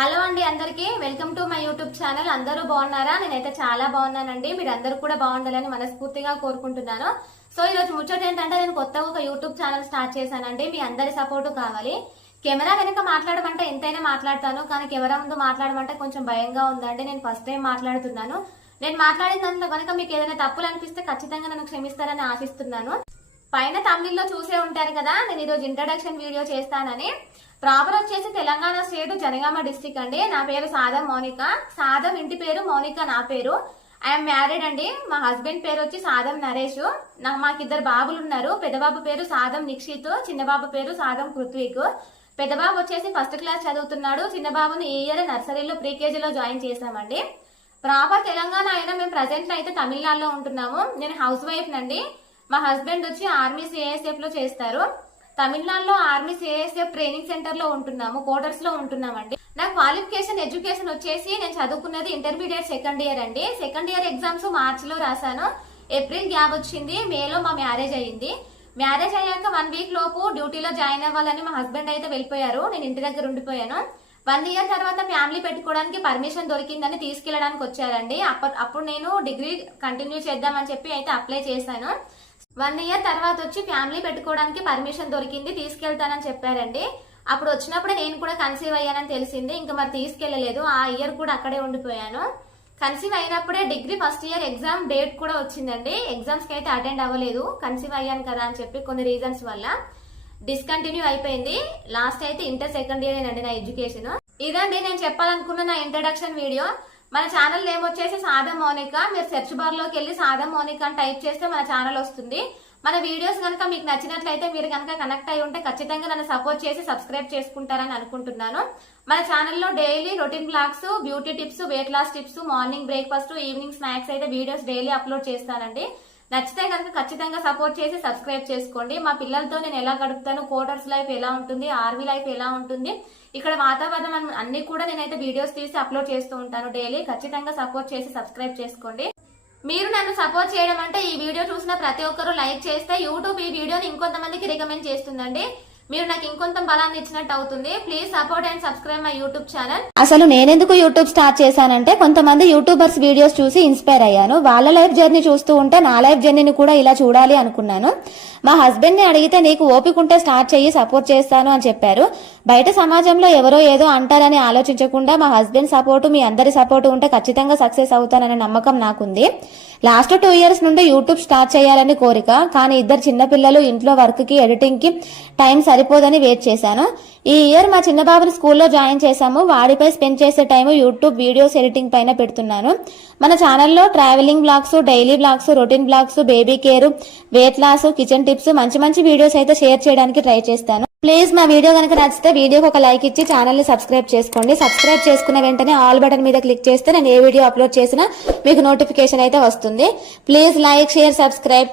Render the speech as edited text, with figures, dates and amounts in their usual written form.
Hello అండి, అందరికీ welcome to my YouTube channel. అందరూ బాగున్నారా? నేనైతే చాలా బాగున్నానండి. మీరందరూ కూడా బాగుండాలని మనస్ఫూర్తిగా కోరుకుంటున్నాను. సో ఈ రోజు ముచ్చట ఏంటంటే, నేను కొత్తగా ఒక యూట్యూబ్ ఛానల్ స్టార్ట్ చేశానండి. మీ అందరి సపోర్టు కావాలి. కెమెరా వెనక మాట్లాడమంటే ఎంతైనా మాట్లాడతాను, కానీ కెమెరా ముందు మాట్లాడమంటే కొంచెం భయంగా ఉందండి. నేను ఫస్ట్ టైం మాట్లాడుతున్నాను. నేను మాట్లాడిన దాంట్లో కనుక మీకు ఏదైనా తప్పులు అనిపిస్తే ఖచ్చితంగా నన్ను క్షమిస్తారని ఆశిస్తున్నాను. పైన తమిళ్లో చూసే ఉంటారు కదా, నేను ఈరోజు ఇంట్రడక్షన్ వీడియో చేస్తానని. ప్రాపర్ వచ్చేసి తెలంగాణ స్టేట్ జనగామ డిస్టిక్ అండి. నా పేరు సాదం మౌనిక. సాదం ఇంటి పేరు, మౌనిక నా పేరు. ఐఎమ్ మ్యారీడ్ అండి. మా హస్బెండ్ పేరు వచ్చి సాదం నరేష్. మాకిద్దరు బాబులు ఉన్నారు. పెద్దబాబు పేరు సాదం నిక్షిత్, చిన్నబాబు పేరు సాదం పృథ్వీక్. పెద్దబాబు వచ్చేసి ఫస్ట్ క్లాస్ చదువుతున్నాడు. చిన్నబాబుని ఈ ఇయర్ నర్సరీలో ప్రీకేజీలో జాయిన్ చేశామండి. ప్రాపర్ తెలంగాణ అయినా మేము ప్రజెంట్ అయితే తమిళనాడులో ఉంటున్నాము. నేను హౌస్ వైఫ్ నండి. మా హస్బెండ్ వచ్చి ఆర్మీ సిఐఎస్ఎఫ్ లో చేస్తారు. తమిళనాడులో ఆర్మీ సిఐఎస్ఎఫ్ ట్రైనింగ్ సెంటర్ లో ఉంటున్నాము, క్వార్టర్స్ లో ఉంటున్నామండి. నా క్వాలిఫికేషన్ ఎడ్యుకేషన్ వచ్చేసి నేను చదువుకున్నది ఇంటర్మీడియట్ సెకండ్ ఇయర్ అండి. సెకండ్ ఇయర్ ఎగ్జామ్స్ మార్చ్ లో రాశాను. ఏప్రిల్ గ్యాప్ వచ్చింది, మేలో మా మ్యారేజ్ అయ్యింది. మ్యారేజ్ అయ్యాక 1 వీక్ లోపు డ్యూటీలో జాయిన్ అవ్వాలని మా హస్బెండ్ అయితే వెళ్ళిపోయారు. నేను ఇంటి దగ్గర ఉండిపోయాను. 1 ఇయర్ తర్వాత ఫ్యామిలీ పెట్టుకోవడానికి పర్మిషన్ దొరికిందని తీసుకెళ్లడానికి వచ్చారండి. అప్పుడు నేను డిగ్రీ కంటిన్యూ చేద్దామని చెప్పి అయితే అప్లై చేశాను. 1 ఇయర్ తర్వాత వచ్చి ఫ్యామిలీ పెట్టుకోవడానికి పర్మిషన్ దొరికింది, తీసుకెళ్తానని చెప్పారండి. అప్పుడు వచ్చినప్పుడే నేను కూడా కన్సీవ్ అయ్యానని తెలిసింది. ఇంకా మరి తీసుకెళ్లలేదు. ఆ ఇయర్ కూడా అక్కడే ఉండిపోయాను. కన్సీవ్ అయినప్పుడే degree first year exam date కూడా వచ్చిందండి. ఎగ్జామ్స్ కి అయితే అటెండ్ అవ్వలేదు. కన్సీవ్ అయ్యాను కదా అని చెప్పి కొన్ని రీజన్స్ వల్ల డిస్కంటిన్యూ అయిపోయింది. లాస్ట్ అయితే ఇంటర్ సెకండ్ ఇయర్ అండి నా ఎడ్యుకేషన్. ఇదండి నేను చెప్పాలనుకున్న నా ఇంట్రడక్షన్ వీడియో. మన ఛానల్ నేమ్ వచ్చేసి సాదం మౌనిక. మీరు సెర్చ్ బార్ లోకి వెళ్ళి సాదం మౌనిక అని టైప్ చేస్తే మన ఛానల్ వస్తుంది. మన వీడియోస్ కనుక మీకు నచ్చినట్లయితే, మీరు కనుక కనెక్ట్ అయి ఉంటే ఖచ్చితంగా నన్ను సపోర్ట్ చేసి సబ్స్క్రైబ్ చేసుకుంటారని అనుకుంటున్నాను. మన ఛానల్లో daily routine blogs, beauty tips, weight loss tips, morning breakfast, evening snacks అయితే వీడియోస్ డైలీ అప్లోడ్ చేస్తానండి. నచ్చితే కనుక ఖచ్చితంగా సపోర్ట్ చేసి సబ్స్క్రైబ్ చేసుకోండి. మా పిల్లలతో నేను ఎలా గడుపుతాను, క్వార్టర్స్ లైఫ్ ఎలా ఉంటుంది, ఆర్మీ లైఫ్ ఎలా ఉంటుంది, ఇక్కడ వాతావరణం అన్ని కూడా నేనైతే వీడియోస్ తీసి అప్లోడ్ చేస్తూ ఉంటాను డైలీ. ఖచ్చితంగా సపోర్ట్ చేసి సబ్స్క్రైబ్ చేసుకోండి. మీరు నన్ను సపోర్ట్ చేయడం అంటే, ఈ వీడియో చూసిన ప్రతి ఒక్కరూ లైక్ చేస్తే యూట్యూబ్ ఈ వీడియోని ఇంకొంతమందికి రికమెండ్ చేస్తుందండి. మీరు నాకు ఇంకొంత బలాన్ని ఇచ్చినట్టు అవుతుంది. Please support and subscribe my YouTube channel. అసలు నేనెందుకు యూట్యూబ్ స్టార్ట్ చేశానంటే, కొంతమంది యూట్యూబర్స్ వీడియోస్ చూసి ఇన్స్పైర్ అయ్యాను. వాళ్ళ లైఫ్ జర్నీ చూస్తూ ఉంటే నా లైఫ్ జర్నీని కూడా ఇలా చూడాలి అనుకున్నాను. మా హస్బెండ్ ని అడిగితే, నీకు ఓపిక ఉంటే స్టార్ట్ చెయ్యి, సపోర్ట్ చేస్తాను అని చెప్పారు. బయట సమాజంలో ఎవరో ఏదో అంటారని ఆలోచించకుండా మా హస్బెండ్ సపోర్టు, మీ అందరి సపోర్టు ఉంటే ఖచ్చితంగా సక్సెస్ అవుతాననే నమ్మకం నాకుంది. లాస్ట్ 2 ఇయర్స్ నుండి యూట్యూబ్ స్టార్ట్ చేయాలని కోరిక, కానీ 2 చిన్నపిల్లలు, ఇంట్లో వర్క్ కి, ఎడిటింగ్ కి టైం సరిపోదని వెయిట్ చేశాను. ఈ ఇయర్ మా చిన్న బాబుని స్కూల్లో జాయిన్ చేశాము. వాడిపై స్పెండ్ చేసే టైం యూట్యూబ్ వీడియోస్ ఎడిటింగ్ పైన పెడుతున్నాను. మన ఛానల్లో travelling blogs, daily blogs, routine blogs, baby care, weight loss, kitchen tips, మంచి మంచి వీడియోస్ అయితే షేర్ చేయడానికి ట్రై చేస్తాను. ప్లీజ్ మా వీడియో కనుక నచ్చితే వీడియోకి ఒక లైక్ ఇచ్చి ఛానల్ ని సబ్స్క్రైబ్ చేసుకోండి. సబ్స్క్రైబ్ చేసుకున్న వెంటనే ఆల్ బటన్ మీద క్లిక్ చేస్తే నేను ఏ వీడియో అప్లోడ్ చేసినా మీకు నోటిఫికేషన్ అయితే వస్తుంది. Please like, share, subscribe.